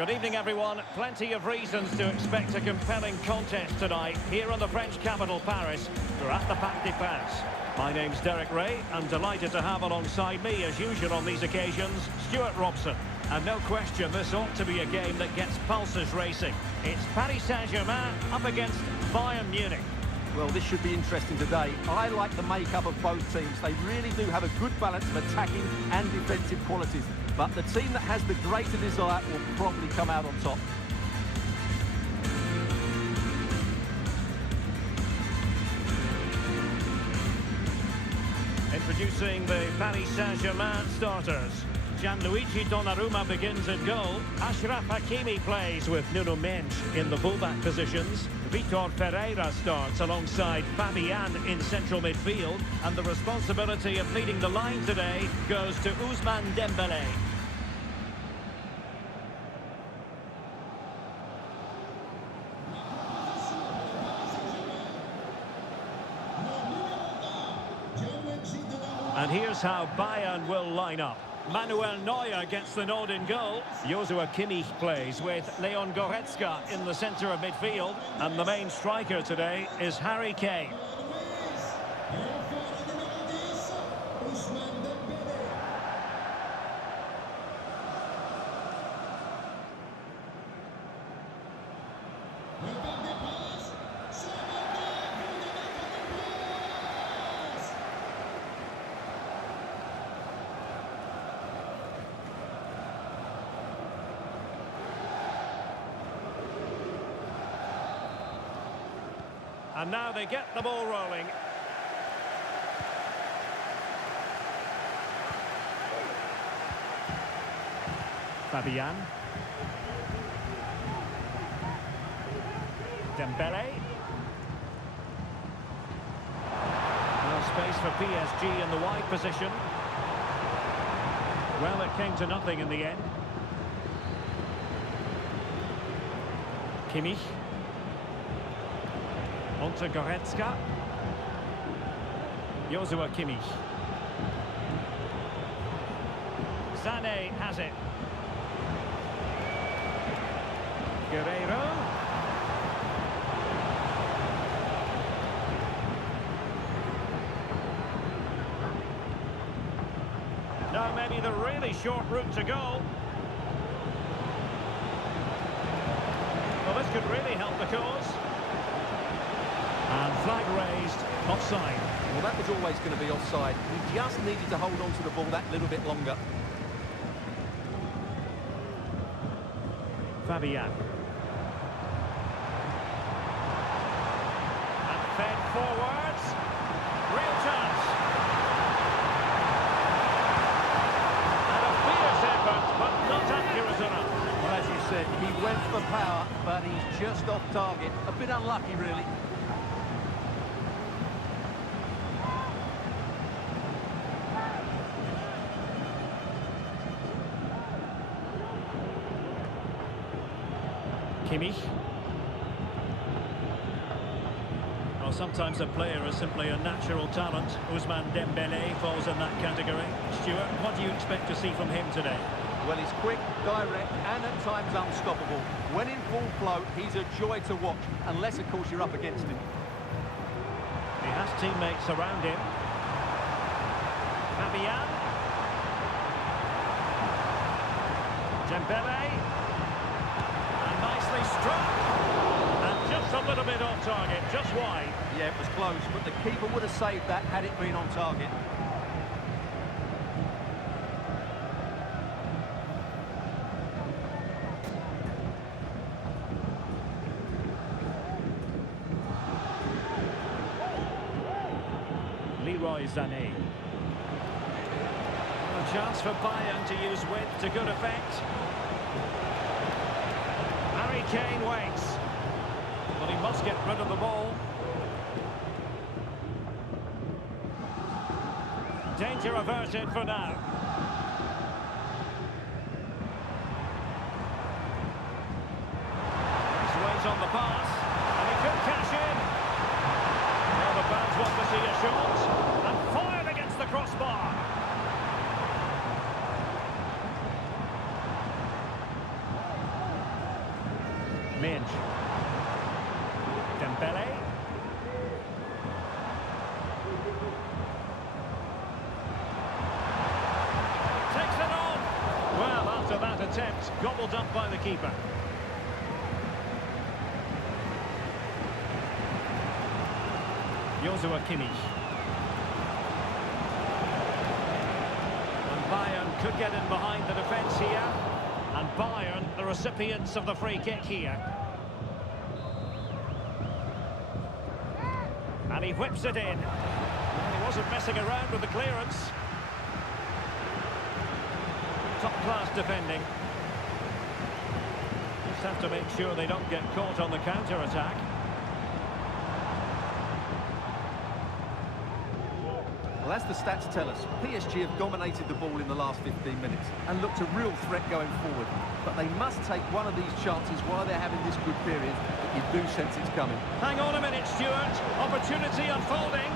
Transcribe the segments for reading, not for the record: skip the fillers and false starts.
Good evening, everyone. Plenty of reasons to expect a compelling contest tonight here in the French capital, Paris. We're at the Parc des Princes. My name's Derek Ray. I'm delighted to have alongside me, as usual on these occasions, Stuart Robson. And no question, this ought to be a game that gets pulses racing. It's Paris Saint-Germain up against Bayern Munich. Well, this should be interesting today. I like the makeup of both teams. They really do have a good balance of attacking and defensive qualities. But the team that has the greater desire will probably come out on top. Introducing the Paris Saint-Germain starters. Gianluigi Donnarumma begins in goal. Achraf Hakimi plays with Nuno Mendes in the fullback positions. Vitor Ferreira starts alongside Fabian in central midfield. And the responsibility of leading the line today goes to Ousmane Dembélé. And here's how Bayern will line up. Manuel Neuer gets the nod in goal. Joshua Kimmich plays with Leon Goretzka in the centre of midfield. And the main striker today is Harry Kane. And now they get the ball rolling. Fabian. Dembélé. No space for PSG in the wide position. Well, it came to nothing in the end. Kimmich. On to Goretzka. Joshua Kimmich. Sané has it. Guerreiro. Now maybe the really short route to go. Well, this could really help the cause. And flag raised, offside. Well, that was always going to be offside. He just needed to hold on to the ball that little bit longer. Fabian. And fed forwards. Real chance. And a fierce effort, but not accurate enough. Well, as you said, he went for power, but he's just off target. A bit unlucky, really. Kimmich. Well, sometimes a player is simply a natural talent. Ousmane Dembélé falls in that category. Stuart, what do you expect to see from him today? Well, he's quick, direct, and at times unstoppable. When in full flow, he's a joy to watch, unless, of course, you're up against him. He has teammates around him. Fabian. Dembélé. Nicely struck, and just a little bit off target, just wide. Yeah, it was close, but the keeper would have saved that had it been on target. Leroy Sané. A chance for Bayern to use width to good effect. Harry Kane waits, but he must get rid of the ball. Danger averted for now. He's wait on the pass, and he could cash in. Well, the fans want to see a shot, and fired against the crossbar. Dembele. Takes it on. Well, after that attempt, gobbled up by the keeper. Joshua Kimmich. And Bayern could get in behind the defence here. And Bayern, the recipients of the free kick here. And he whips it in. He wasn't messing around with the clearance. Top-class defending. Just have to make sure they don't get caught on the counter-attack. Well, as the stats tell us, PSG have dominated the ball in the last 15 minutes and looked a real threat going forward. But they must take one of these chances while they're having this good period that you do sense it's coming. Hang on a minute, Stuart. Opportunity unfolding.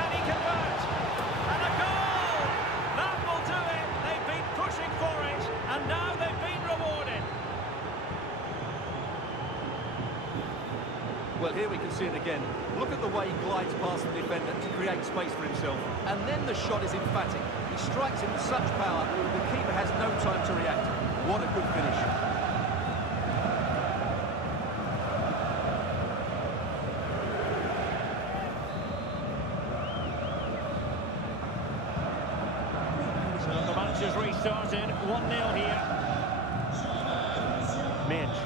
Can he convert? And a goal! That will do it. They've been pushing for it, and now they've been rewarded. Well, here we can see it again. Look at the way he glides past the defender to create space for himself. And then the shot is emphatic. He strikes it with such power, the keeper has no time to react. What a good finish. So the match has restarted. 1-0 here. Midge.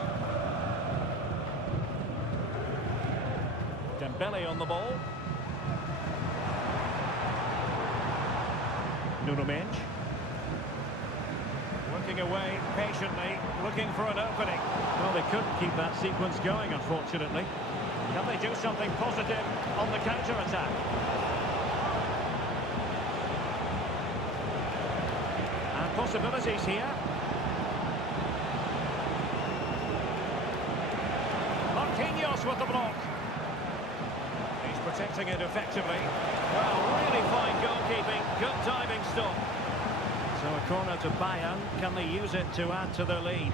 Dembele on the ball. Nuno Mendes. Working away patiently, looking for an opening. Well, they couldn't keep that sequence going, unfortunately. Can they do something positive on the counter-attack? And possibilities here. Marquinhos with the block. Protecting it effectively. Well, really fine goalkeeping, good diving stop. So a corner to Bayern. Can they use it to add to their lead?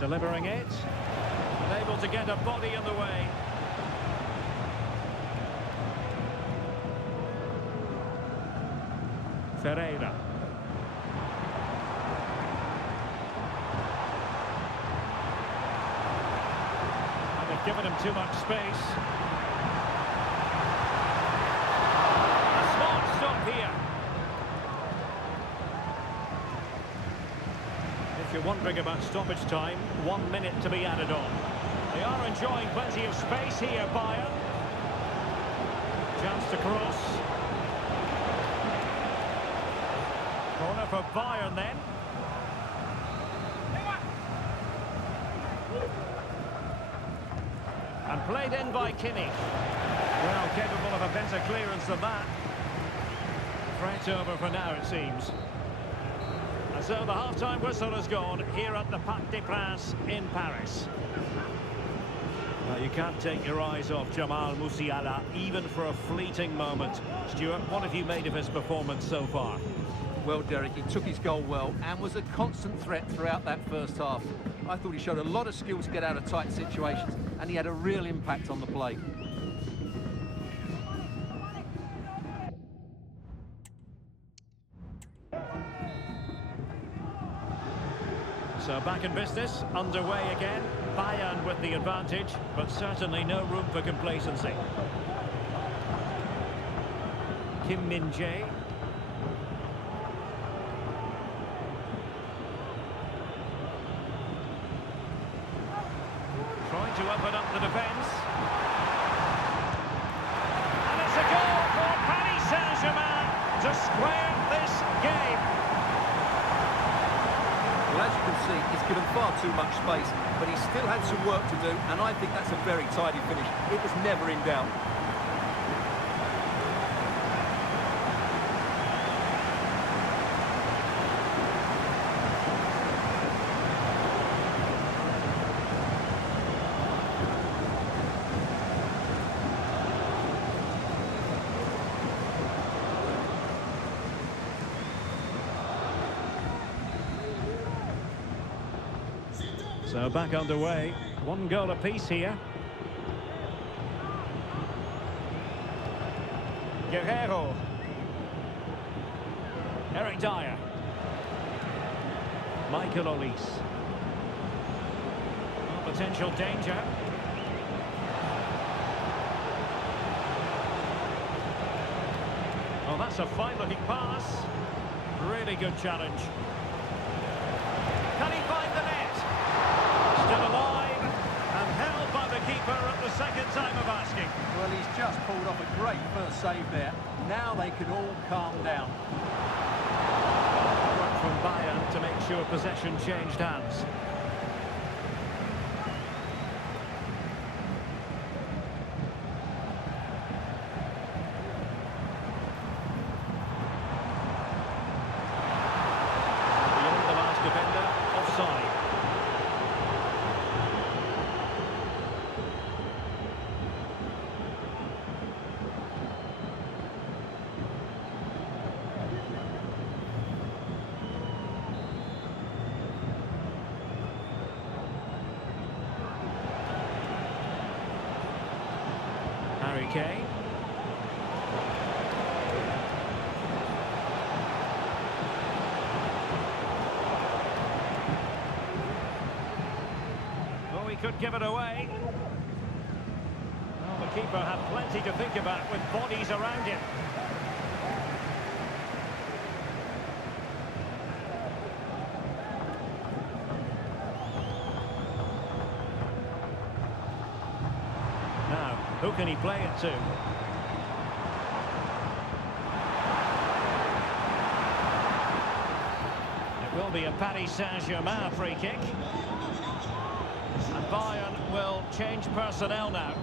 Delivering it. And able to get a body in the way. Ferreira. And they've given him too much space. A smart stop here. If you're wondering about stoppage time, 1 minute to be added on. They are enjoying plenty of space here, Bayern. Chance to cross. Corner for Bayern then. And played in by Kimmich. Well, capable of a better clearance than that. Threat over for now, it seems. And so the half-time whistle has gone here at the Parc des Princes in Paris. Now, you can't take your eyes off Jamal Musiala, even for a fleeting moment. Stuart, what have you made of his performance so far? Well, Derek, he took his goal well and was a constant threat throughout that first half. I thought he showed a lot of skill to get out of tight situations, and he had a real impact on the play. So back in business, underway again. Bayern with the advantage, but certainly no room for complacency. Kim Min-jae. Trying to open up the defence. And it's a goal for Paris Saint-Germain to square this game. Well, as you can see, he's given far too much space, but he still had some work to do, and I think that's a very tidy finish. It was never in doubt. So back underway. One goal apiece here. Guerrero. Eric Dyer. Michael Olise. Oh, potential danger. Oh, that's a fine-looking pass. Really good challenge. Can he find the net? Still alive and held by the keeper at the second time of asking. Well, he's just pulled off a great first save there. Now they can all calm down. Work from Bayern to make sure possession changed hands. Beyond the last defender, offside. Kane. Oh, he could give it away. Well, the keeper had plenty to think about with bodies around him. Who can he play it to? It will be a Paris Saint-Germain free kick. And Bayern will change personnel now.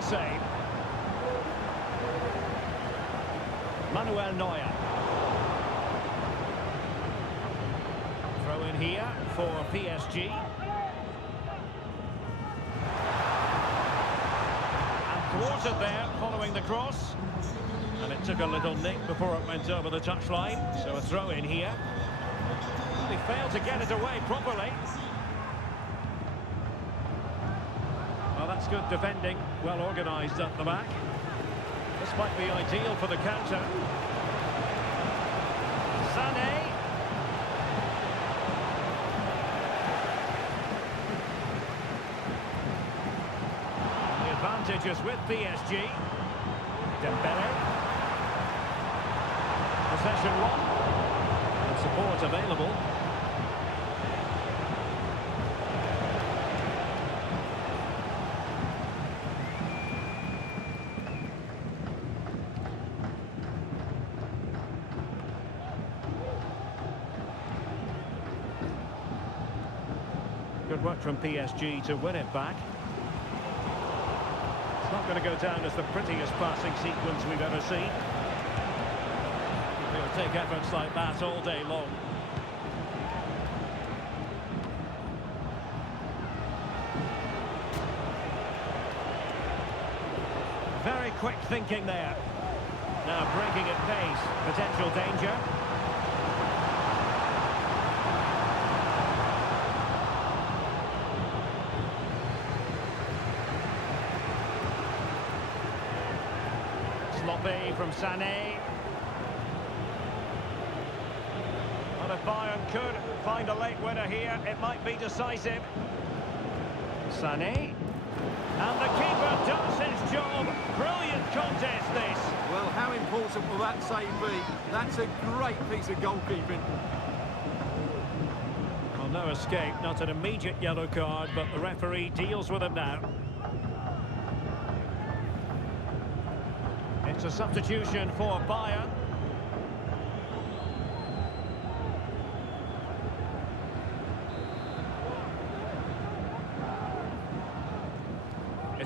Save. Manuel Neuer. Throw in here for PSG. And thwarted there following the cross. And it took a little nick before it went over the touchline. So a throw in here. They failed to get it away properly. Well, that's good defending, well organised at the back. This might be ideal for the counter. Sané. The advantage is with PSG. Dembele. Possession one. And support available. Good work from PSG to win it back. It's not going to go down as the prettiest passing sequence we've ever seen. He'll take efforts like that all day long. Very quick thinking there. Now breaking at pace. Potential danger. Sloppy from Sané. Well, if Bayern could find a late winner here, it might be decisive. Sané. And the keeper does his job. Brilliant contest, this. Well, how important will that save be? That's a great piece of goalkeeping. Well, no escape, not an immediate yellow card, but the referee deals with him now. It's a substitution for Bayern.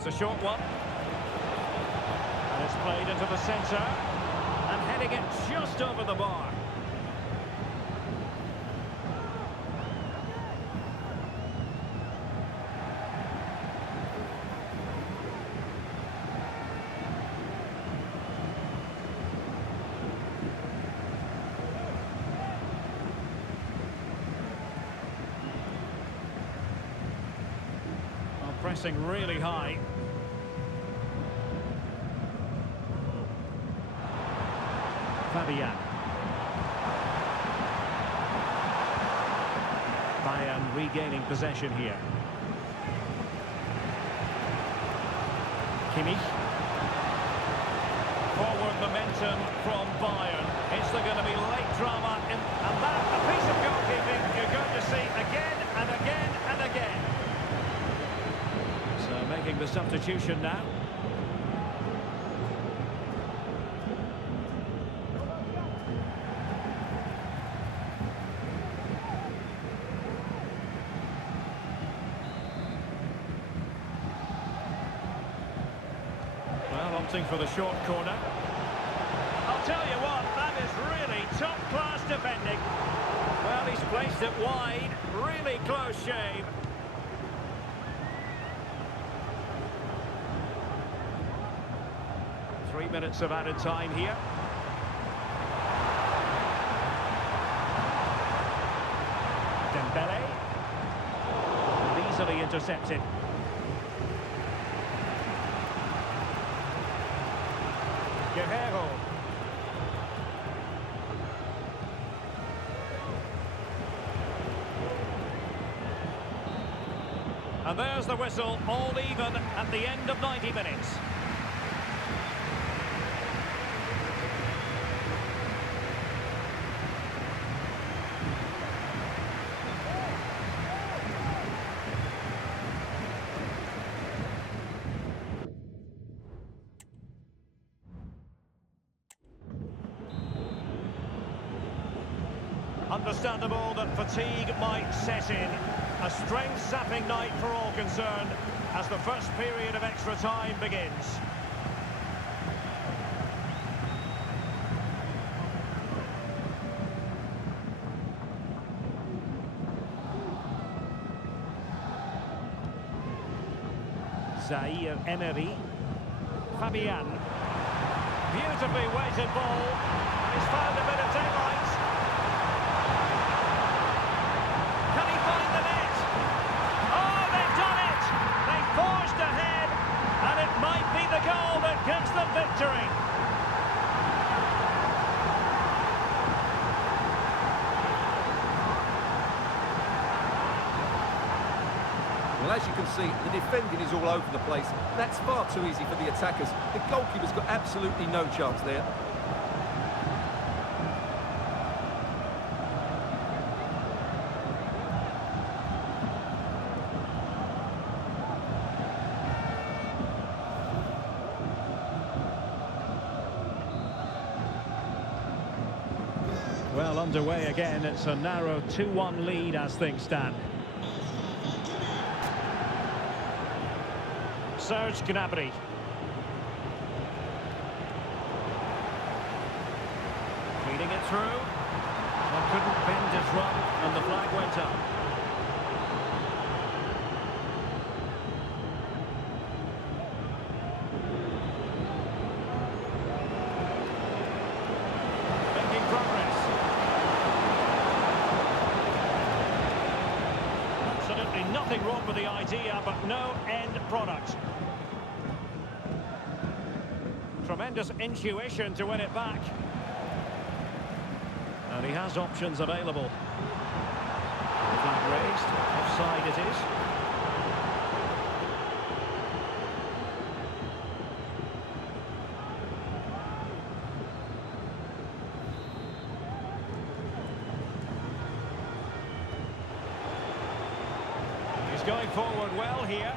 It's a short one. And it's played into the centre. And heading it just over the bar. Pressing really high. Fabian. Bayern regaining possession here. Kimmich. Forward momentum from Bayern. Is there going to be late drama? And that, a piece of goalkeeping you're going to see again and again and again. So making the substitution now. Well, opting for the short corner. I'll tell you what, that is really top-class defending. Well, he's placed it wide. Really close shave. Three minutes of added time here. Dembele. Easily intercepted. Guerrero. And there's the whistle, all even at the end of 90 minutes. Understandable that fatigue might set in. A strength-sapping night for all concerned as the first period of extra time begins. Zaire Emery. Fabian. Beautifully weighted ball. He's found a bit of daylight. Goal that gives them victory. Well, as you can see, the defending is all over the place. That's far too easy for the attackers. The goalkeeper's got absolutely no chance there. Well, underway again. It's a narrow 2-1 lead as things stand. Serge Gnabry. Feeding it through. Well, couldn't bend his run, and the flag went up. Nothing wrong with the idea, but no end product. Tremendous intuition to win it back. And he has options available. Flag raised. Offside it is. Going forward well here.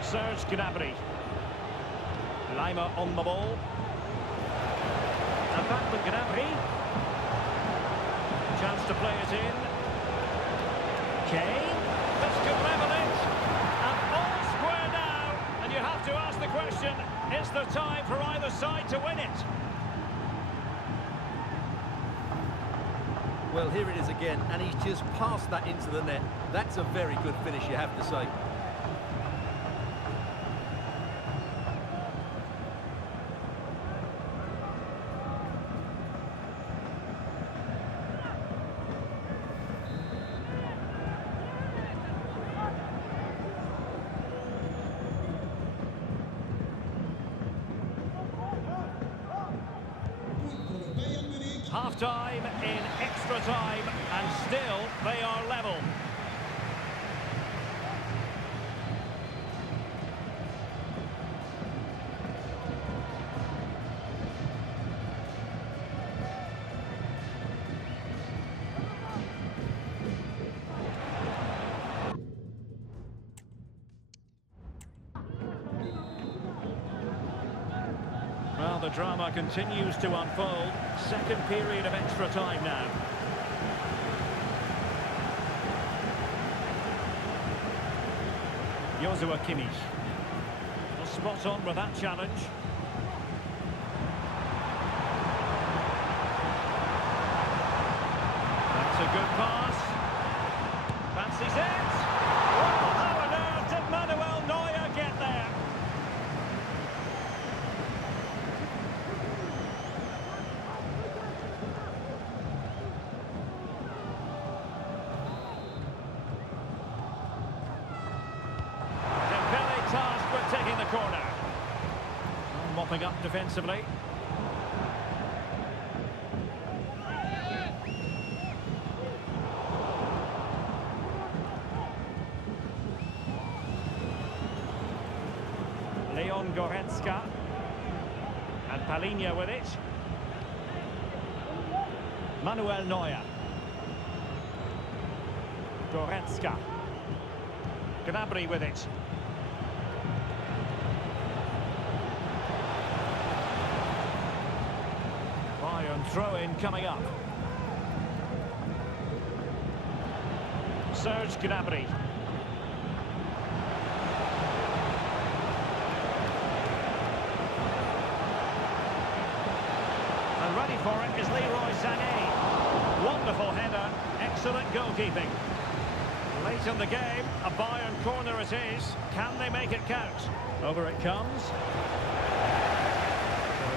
Serge Gnabry. Lima on the ball. And back to Gnabry. Chance to play it in. Kane, this could level it. And all square now. And you have to ask the question, is there time for either side to win it? Well, here it is again, and he's just passed that into the net. That's a very good finish, you have to say. Half-time in extra time, and still they are level. Well, the drama continues to unfold. Second period of extra time now. Joshua Kimmich. Well, spot on with that challenge. That's a good pass. Fancies it. Well, how on earth did Manuel Neuer get there? Taking the corner. Mopping up defensively. Leon Goretzka. And Palinha with it. Manuel Neuer. Goretzka. Gnabry with it. Bayern throw-in coming up. Serge Gnabry. And ready for it is Leroy Sané. Wonderful header, excellent goalkeeping. Late in the game, a Bayern corner it is. Can they make it count? Over it comes. So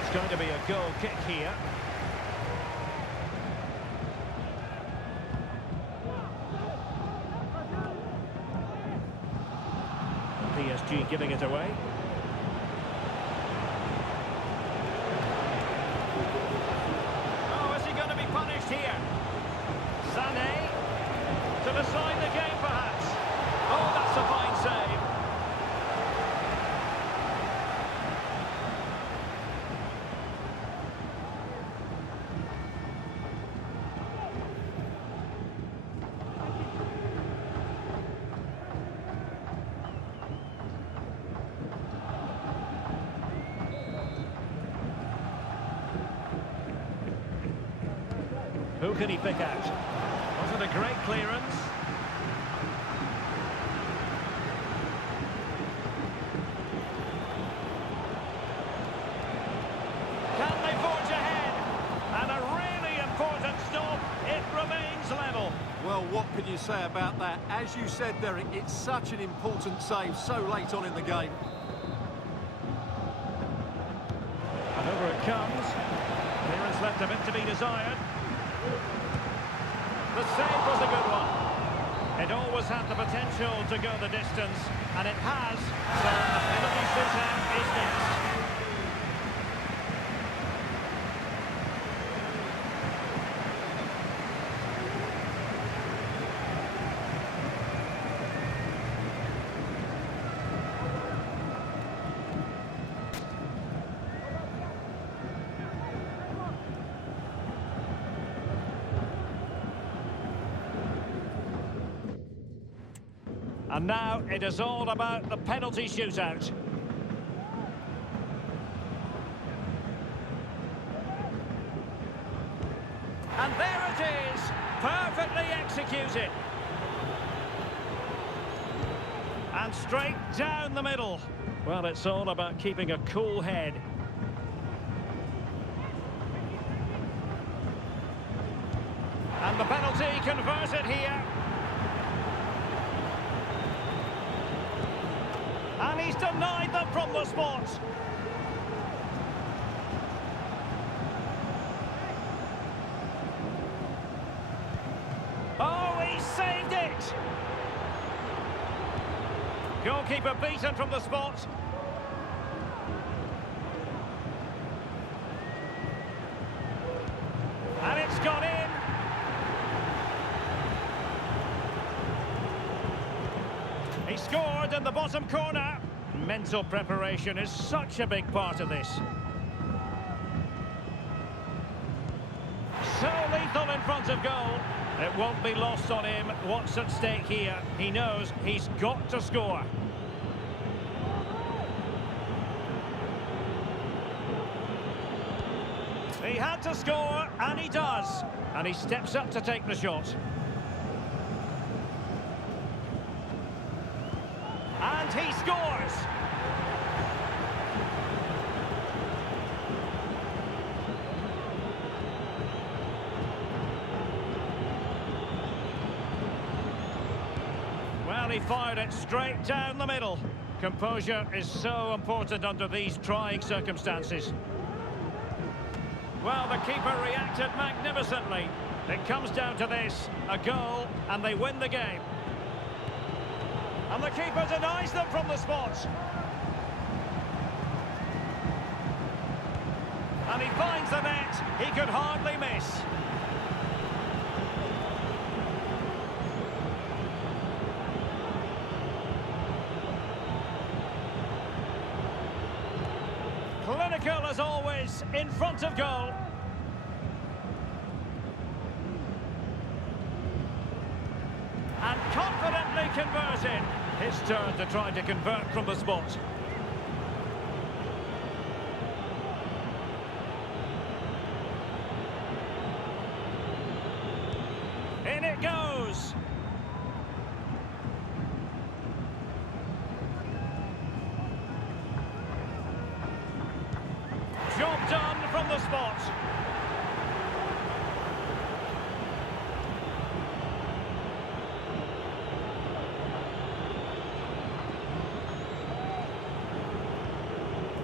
it's going to be a goal kick here. PSG giving it away. Oh, is he going to be punished here? Sané to decide the game, perhaps. Oh, that's a fine save. Who can he pick out? Was it a great clearance? Can they forge ahead? And a really important stop. It remains level. Well, what can you say about that? As you said, Derek, it's such an important save so late on in the game. And over it comes. Clearance left a bit to be desired. The save was a good one. It always had the potential to go the distance, and it has. So a penalty shootout is next. And now it is all about the penalty shootout. And there it is, perfectly executed. And straight down the middle. Well, it's all about keeping a cool head. And the penalty converted here. And he's denied them from the spot. Oh, he saved it! Goalkeeper beaten from the spot. And it's gone in. He scored in the bottom corner. Mental preparation is such a big part of this. So lethal in front of goal. It won't be lost on him what's at stake here. He knows he's got to score. He had to score, and he does. And he steps up to take the shot. And he scores! Well, he fired it straight down the middle. Composure is so important under these trying circumstances. Well, the keeper reacted magnificently. It comes down to this, a goal, and they win the game. And the keeper denies them from the spot. And he finds the net. He could hardly miss. Clinical as always, in front of goal. And confidently converting. His turn to try to convert from the spot. In it goes. Job done from the spot.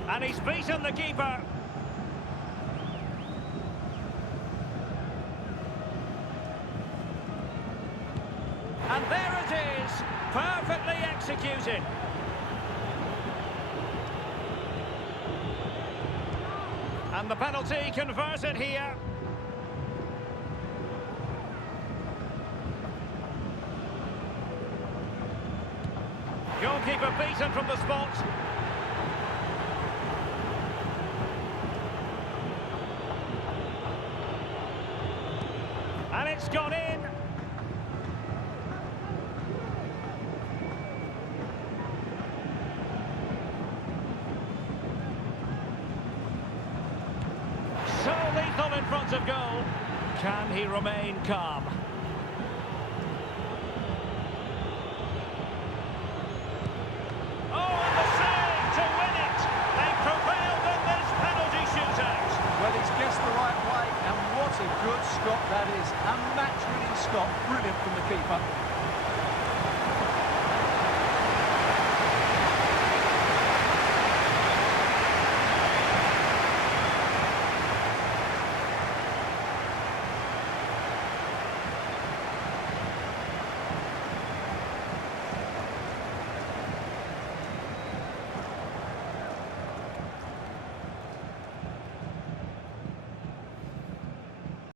And he's beaten the keeper. And there it is, perfectly executed. And the penalty converted here. Goalkeeper beaten from the spot. And it's gone in. So lethal in front of goal. Can he remain calm?